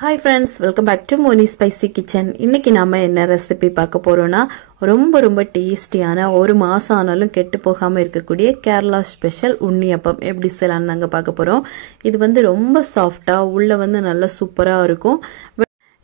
Hi friends, welcome back to Moni Spicy Kitchen. இன்னைக்கு நாம என்ன ரெசிபி பார்க்க போறோம்னா ரொம்ப டேஸ்டியான ஒரு மாசம் ஆனாலும் கெட்டு போகாம இருக்கக்கூடிய கேரளா ஸ்பெஷல் உண்ணியப்பம் எப்படி செய்யலாம்னு நாங்க பார்க்க போறோம். இது வந்து ரொம்ப சாஃப்ட்டா உள்ள வந்து நல்ல சூப்பரா இருக்கும்.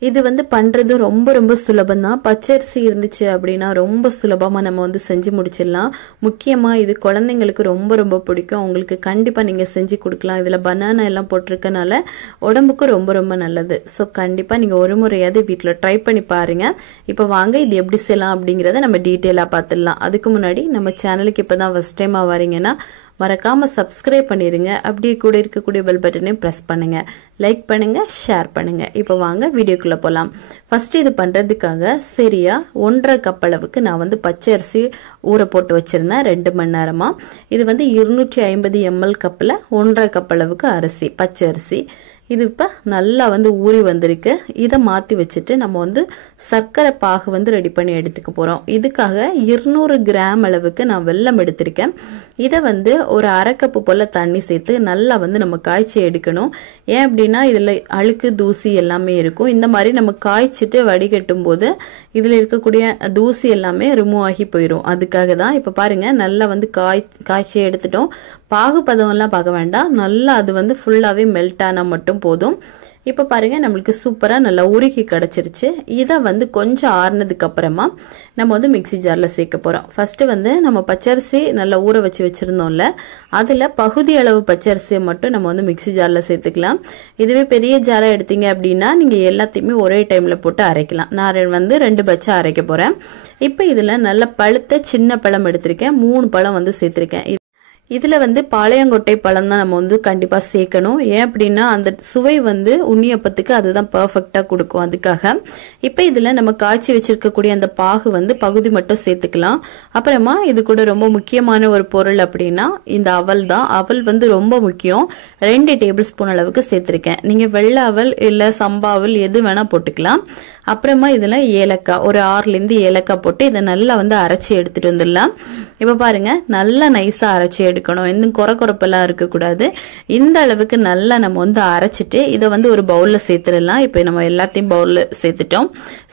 இது வந்து பண்றது ரொம்ப சுலபம் தான். பச்சரிசி இருந்துச்சு அப்படினா ரொம்ப சுலபமா நம்ம வந்து செஞ்சு முடிச்சிடலாம். முக்கியமா இது குழந்தைங்களுக்கு ரொம்ப பிடிக்கும். உங்களுக்கு கண்டிப்பா நீங்க செஞ்சு கொடுக்கலாம். இதுல பனானா எல்லாம் போட்டிருக்கனால உடம்புக்கு ரொம்ப நல்லது. சோ கண்டிப்பா நீங்க ஒரு முறையாவது வீட்ல ட்ரை பண்ணி பாருங்க. இப்போ வாங்க இது எப்படி செய்யலாம் அப்படிங்கறத நம்ம டீடைலா பார்த்துடலாம். அதுக்கு முன்னாடி நம்ம சேனலுக்கு இப்பதான் ஃபர்ஸ்ட் டைமா வரீங்கன்னா மறக்காம சப்ஸ்கிரைப் பண்ணிருங்க. அப்படியே கூட இருக்கக்கூடிய பெல் பட்டனையும் பிரஸ் பண்ணுங்க. லைக் பண்ணுங்க, ஷேர் பண்ணுங்க. இப்போ வாங்க வீடியோக்குள்ள போலாம். ஃபர்ஸ்ட் இது பண்றதுக்காக சரியா 1.5 கப் அளவுக்கு நான் வந்து பச்சை அரிசி ஊற போட்டு வச்சிருந்தேன் 2 மணி நேரமா. இது வந்து 250 ml கப்ல 1.5 கப் அளவுக்கு அரிசி, பச்சை அரிசி. இது இப்ப நல்லா வந்து ஊறி வந்திருக்கு. இதை மாத்தி வச்சுட்டு நம்ம வந்து சர்க்கரை பாகு வந்து ரெடி பண்ணி எடுத்துக்க போறோம். இதுக்காக 200 கிராம் அளவுக்கு நான் வெல்லம் எடுத்திருக்கேன். இதை வந்து ஒரு 1/2 கப்பு போல தண்ணி சேர்த்து நல்லா வந்து நம்ம காய்ச்சி எடுக்கணும். ஏன் அப்படின்னா இதுல அழுக்கு தூசி எல்லாமே இருக்கும். இந்த மாதிரி நம்ம காய்ச்சிட்டு வடிகட்டும் போது இதுல இருக்கக்கூடிய தூசி எல்லாமே ரிமூவ் ஆகி போயிடும். அதுக்காக தான். இப்ப பாருங்க நல்லா வந்து காய்ச்சி எடுத்துட்டோம். பாகுபதம் எல்லாம் பார்க்க வேண்டாம். நல்லா அது வந்து ஃபுல்லாவே மெல்ட் ஆனா மட்டும் போதும். இப்ப பாருங்க நம்மளுக்கு சூப்பரா நல்லா உருகி கிடைச்சிருச்சு. இதை வந்து கொஞ்சம் ஆறுனதுக்கு அப்புறமா நம்ம வந்து மிக்சி ஜார்ல சேர்க்க போறோம். ஃபர்ஸ்ட் வந்து நம்ம பச்சரிசி நல்லா ஊற வச்சிருந்தோம்ல, அதுல பகுதி அளவு பச்சரிசியை மட்டும் நம்ம வந்து மிக்சி ஜார்ல சேர்த்துக்கலாம். இதுவே பெரிய ஜாரா எடுத்தீங்க அப்படின்னா நீங்க எல்லாத்தையுமே ஒரே டைம்ல போட்டு அரைக்கலாம். நான் வந்து 2 பச்சை அரைக்க போறேன். இப்ப இதுல நல்ல பழுத்த சின்ன பழம் எடுத்திருக்கேன். 3 பழம் வந்து சேர்த்திருக்கேன். இதுல வந்து பாளையங்கொட்டை பழம் தான் நம்ம வந்து கண்டிப்பா சேர்க்கணும். ஏன் அப்படின்னா அந்த சுவை வந்து உண்ணியப்பத்துக்கு அதுதான் பெர்ஃபெக்டா கொடுக்கும். அதுக்காக இப்ப இதுல நம்ம காய்ச்சி வச்சிருக்கக்கூடிய அந்த பாகு வந்து பகுதி மட்டும் சேர்த்துக்கலாம். அப்புறமா இது கூட ரொம்ப முக்கியமான ஒரு பொருள் அப்படின்னா இந்த அவல் தான். அவல் வந்து ரொம்ப முக்கியம். 2 டேபிள் ஸ்பூன் அளவுக்கு சேர்த்திருக்கேன். நீங்க வெள்ளை அவல் இல்ல சம்பா அவல் எது வேணா போட்டுக்கலாம். அப்புறமா இதுல ஏலக்காய் ஒரு 6 ஏலக்காய் போட்டு இதை நல்லா வந்து அரைச்சி எடுத்துட்டு வந்துடலாம். இப்ப பாருங்க நல்லா நைஸா அரைச்சி எடுக்கணும். இன்னும் குறப்பெல்லாம் இருக்கக்கூடாது. இந்த அளவுக்கு நல்லா நம்ம வந்து அரைச்சிட்டு இதை வந்து ஒரு பவுல்ல சேர்த்துடலாம். இப்ப நம்ம எல்லாத்தையும் பவுல்ல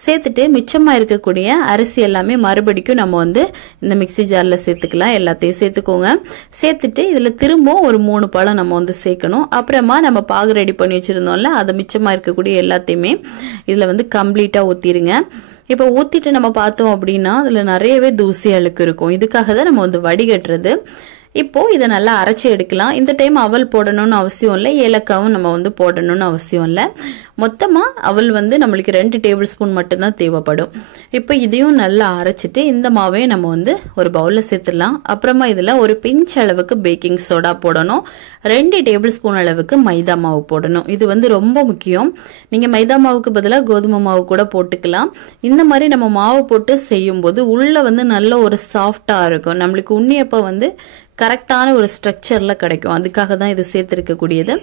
சேர்த்துட்டு மிச்சமா இருக்கக்கூடிய அரிசி எல்லாமே மறுபடிக்கும் நம்ம வந்து இந்த மிக்சி ஜார்ல சேர்த்துக்கலாம். எல்லாத்தையும் சேர்த்துக்கோங்க. சேர்த்துட்டு இதுல திரும்ப ஒரு 3 பழம் நம்ம வந்து சேர்க்கணும். அப்புறமா நம்ம பாகு ரெடி பண்ணி வச்சிருந்தோம்ல, அதை மிச்சமா இருக்கக்கூடிய எல்லாத்தையுமே இதுல வந்து கம்ப்ளீட்டா ஊத்திருங்க. இப்ப ஊத்திட்டு நம்ம பார்த்தோம் அப்படின்னா அதுல நிறையவே தூசி அழுக்கு இருக்கும். இதுக்காக தான் நம்ம வந்து வடிகட்டுறது. இப்போ இதை நல்லா அரைச்சி எடுக்கலாம். இந்த டைம் அவல் போடணும்னு அவசியம் இல்லை, ஏலக்காவும் நம்ம வந்து போடணும்னு அவசியம் இல்லை. மொத்தமா அவல் வந்து நம்மளுக்கு 2 டேபிள் ஸ்பூன் மட்டும்தான் தேவைப்படும். இப்போ இதையும் நல்லா அரைச்சிட்டு இந்த மாவையும் நம்ம வந்து ஒரு பவுல்ல சேர்த்துடலாம். அப்புறமா இதுல ஒரு பிஞ்ச் அளவுக்கு பேக்கிங் சோடா போடணும். 2 டேபிள் ஸ்பூன் அளவுக்கு மைதா மாவு போடணும். இது வந்து ரொம்ப முக்கியம். நீங்க மைதா மாவுக்கு பதிலாக கோதுமை மாவு கூட போட்டுக்கலாம். இந்த மாதிரி நம்ம மாவு போட்டு செய்யும் போது உள்ள வந்து நல்ல ஒரு சாஃப்டா இருக்கும். நம்மளுக்கு உண்ணியப்ப வந்து கரெக்டான ஒரு ஸ்ட்ரக்சர்ல கிடைக்கும். அதுக்காக தான் இது சேர்த்திருக்க கூடியது.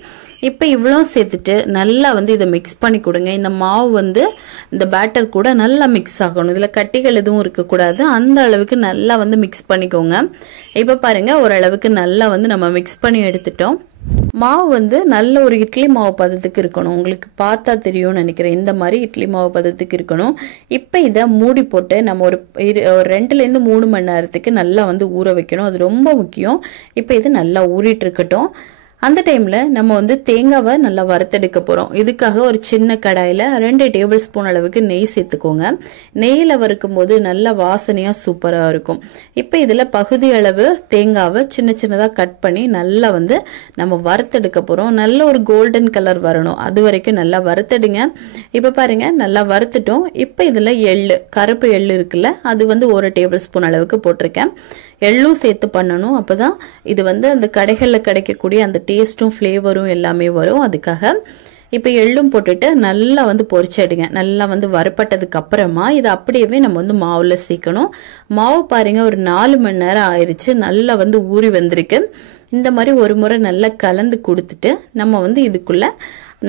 இப்ப இவ்வளவு சேர்த்துட்டு நல்லா வந்து இதை மிக்ஸ் பண்ணி கொடுங்க. இந்த மாவு வந்து இந்த பேட்டர் கூட நல்லா மிக்ஸ் ஆகணும். இதுல கட்டிகள் எதுவும் இருக்கக்கூடாது. அந்த அளவுக்கு நல்லா வந்து மிக்ஸ் பண்ணிக்கோங்க. இப்ப பாருங்க ஓரளவுக்கு நல்லா வந்து நம்ம மிக்ஸ் பண்ணி எடுத்துட்டோம். மாவு வந்து நல்ல ஒரு இட்லி மாவு பதத்துக்கு இருக்கணும். உங்களுக்கு பார்த்தா தெரியும்னு நினைக்கிறேன். இந்த மாதிரி இட்லி மாவு பதத்துக்கு இருக்கணும். இப்ப இதை மூடி போட்டு நம்ம ஒரு 2 to 3 மணி நேரத்துக்கு நல்லா வந்து ஊற வைக்கணும். அது ரொம்ப முக்கியம். இப்ப இது நல்லா ஊறிட்டு இருக்கட்டும். அந்த டைம்ல நம்ம வந்து தேங்காவை நல்லா வறுத்தெடுக்க போறோம். இதுக்காக ஒரு சின்ன கடாயில 2 டேபிள் ஸ்பூன் அளவுக்கு நெய் சேர்த்துக்கோங்க. நெய்யில வறுக்கும் போது நல்ல வாசனையா சூப்பரா இருக்கும். இப்ப இதுல பகுதி அளவு தேங்காவை சின்னதா கட் பண்ணி நல்லா வந்து நம்ம வறுத்தெடுக்க போறோம். நல்ல ஒரு கோல்டன் கலர் வரணும். அது வரைக்கும் நல்லா வறுத்தெடுங்க. இப்ப பாருங்க நல்லா வறுத்துட்டோம். இப்ப இதுல எள்ளு, கருப்பு எள்ளு இருக்குல்ல, அது வந்து 1 டேபிள் ஸ்பூன் அளவுக்கு போட்டிருக்கேன். எள்ளும் சேர்த்து பண்ணணும். அப்பதான் இது வந்து அந்த கடைகள்ல கிடைக்கக்கூடிய அந்த டேஸ்டும் ஃபிளேவரும் எல்லாமே வரும். அதுக்காக இப்ப எள்ளும் போட்டுட்டு நல்லா வந்து பொரிச்செடுங்க. நல்லா வந்து வறுப்பட்டதுக்கு அப்புறமா இதை அப்படியே நம்ம வந்து மாவுல சேர்க்கணும். மாவு பாருங்க ஒரு 4 மணி நேரம் ஆயிருச்சு. நல்லா வந்து ஊறி வந்திருக்கு. இந்த மாதிரி ஒரு முறை நல்லா கலந்து கொடுத்துட்டு நம்ம வந்து இதுக்குள்ள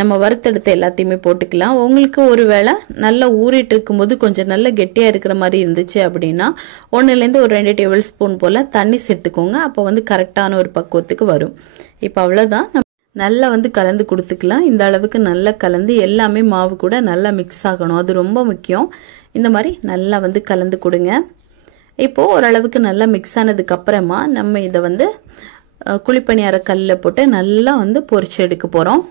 நம்ம வறுத்தெடுத்த எல்லாத்தையுமே போட்டுக்கலாம். உங்களுக்கு ஒருவேளை நல்லா ஊறிட்டு இருக்கும்போது கொஞ்சம் நல்ல கெட்டியா இருக்கிற மாதிரி இருந்துச்சு அப்படின்னா 1 to 2 டேபிள் ஸ்பூன் போல தண்ணி சேர்த்துக்கோங்க. அப்போ வந்து கரெக்டான ஒரு பக்குவத்துக்கு வரும். இப்போ அவ்வளவுதான். நல்லா வந்து கலந்து கொடுத்துக்கலாம். இந்த அளவுக்கு நல்லா கலந்து எல்லாமே மாவு கூட நல்லா மிக்ஸ் ஆகணும், அது ரொம்ப முக்கியம். இந்த மாதிரி நல்லா வந்து கலந்து கொடுங்க. இப்போது ஓரளவுக்கு நல்லா மிக்ஸ் ஆனதுக்கு அப்புறமா நம்ம இதை வந்து குழிப்பணியார கல்லில் போட்டு நல்லா வந்து பொரிச்சு எடுக்க போகிறோம்.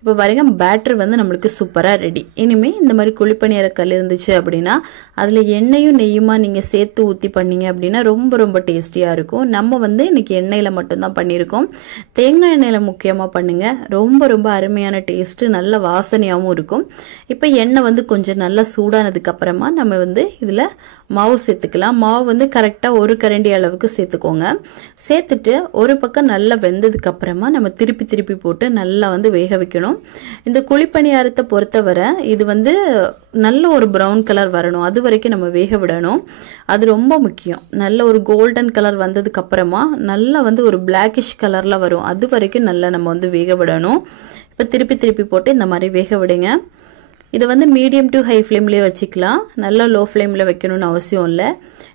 இப்போ பாருங்க பேட்டர் வந்து நம்மளுக்கு சூப்பராக ரெடி. இனிமேல் இந்த மாதிரி குழிப்பணியார கல் இருந்துச்சு அப்படின்னா அதில் எண்ணெயும் நெய்யுமா நீங்கள் சேர்த்து ஊற்றி பண்ணீங்க அப்படின்னா ரொம்ப ரொம்ப டேஸ்டியாக இருக்கும். நம்ம வந்து இன்னைக்கு எண்ணெயில் மட்டும்தான் பண்ணியிருக்கோம். தேங்காய் எண்ணெயில் முக்கியமாக பண்ணுங்கள், ரொம்ப ரொம்ப அருமையான டேஸ்ட்டு, நல்ல வாசனையாகவும் இருக்கும். இப்போ எண்ணெய் வந்து கொஞ்சம் நல்லா சூடானதுக்கு அப்புறமா நம்ம வந்து இதில் மாவு சேர்த்துக்கலாம். மாவு வந்து கரெக்டாக ஒரு கரண்டி அளவுக்கு சேர்த்துக்கோங்க. சேர்த்துட்டு ஒரு பக்கம் நல்லா வெந்ததுக்கு அப்புறமா நம்ம திருப்பி திருப்பி போட்டு நல்லா வந்து வேக வைக்கணும். இந்த குழிப்பணியாரத்தை பொறுத்தவரை இது வந்து நல்ல ஒரு பிரவுன் கலர் வரணும், அது வரைக்கும் நம்ம வேக விடணும், அது ரொம்ப முக்கியம். நல்ல ஒரு கோல்டன் கலர் வந்ததுக்கு அப்புறமா நல்லா வந்து ஒரு பிளாக்கிஷ் கலர்ல வரும், அது வரைக்கும் நல்லா நம்ம வந்து வேக விடணும். இப்போ திருப்பி திருப்பி போட்டு இந்த மாதிரி வேக விடுங்க. இது வந்து மீடியம் டு ஹை ஃப்ளேம்லேயே வச்சுக்கலாம், நல்லா லோ ஃப்ளேமில் வைக்கணும்னு அவசியம் இல்லை.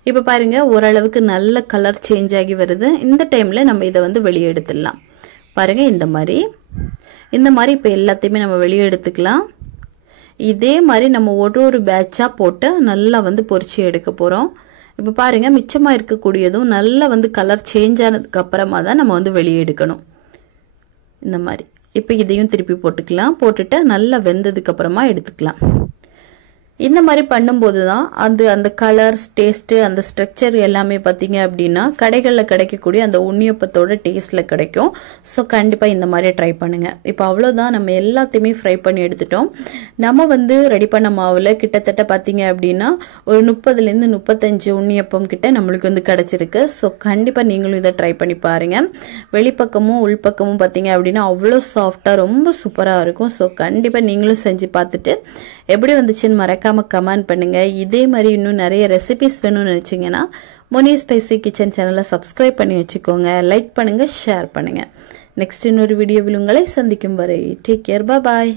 இப்போ பாருங்க ஓரளவுக்கு நல்ல கலர் சேஞ்ச் ஆகி வருது. இந்த டைமில் நம்ம இதை வந்து வெளியே எடுத்துடலாம். பாருங்க இந்த மாதிரி இப்போ எல்லாத்தையுமே நம்ம வெளியே எடுத்துக்கலாம். இதே மாதிரி நம்ம ஒரு பேட்சாக போட்டு நல்லா வந்து பொரிச்சு எடுக்க போகிறோம். இப்போ பாருங்க மிச்சமாக இருக்கக்கூடியதும் நல்லா வந்து கலர் சேஞ்ச் ஆனதுக்கு அப்புறமா தான் நம்ம வந்து வெளியே எடுக்கணும். இந்த மாதிரி இப்போ இதையும் திருப்பி போட்டுக்கலாம். போட்டுட்டு நல்லா வெந்ததுக்கு அப்புறமா எடுத்துக்கலாம். இந்த மாதிரி பண்ணும்போது தான் அந்த கலர், டேஸ்ட்டு, அந்த ஸ்ட்ரக்சர் எல்லாமே பார்த்தீங்க அப்படின்னா கடைகளில் கிடைக்கக்கூடிய அந்த உண்ணியப்பத்தோட டேஸ்ட்டில் கிடைக்கும். ஸோ கண்டிப்பாக இந்த மாதிரி ட்ரை பண்ணுங்கள். இப்போ அவ்வளோதான், நம்ம எல்லாத்தையுமே ஃப்ரை பண்ணி எடுத்துட்டோம். நம்ம வந்து ரெடி பண்ண மாவில் கிட்டத்தட்ட பார்த்தீங்க அப்படின்னா ஒரு 30லேருந்து 35 உண்ணியப்பம் கிட்ட நம்மளுக்கு வந்து கிடச்சிருக்கு. ஸோ கண்டிப்பாக நீங்களும் இதை ட்ரை பண்ணி பாருங்கள். வெளிப்பக்கமும் உள்பக்கமும் பார்த்தீங்க அப்படின்னா அவ்வளோ சாஃப்டாக ரொம்ப சூப்பராக இருக்கும். ஸோ கண்டிப்பாக நீங்களும் செஞ்சு பார்த்துட்டு எப்படி வந்துச்சுன்னு மறக்காம கமெண்ட் பண்ணுங்க. இதே மாதிரி இன்னும் நிறைய ரெசிபிஸ் வேணும்னு நினைச்சீங்கன்னா மோனி ஸ்பைசி கிச்சன் சேனலை சப்ஸ்கிரைப் பண்ணி வச்சுக்கோங்க. லைக் பண்ணுங்க, ஷேர் பண்ணுங்க. நெக்ஸ்ட் இன்னொரு வீடியோவில் உங்களை சந்திக்கும் வரை டேக் கேர், பாய்.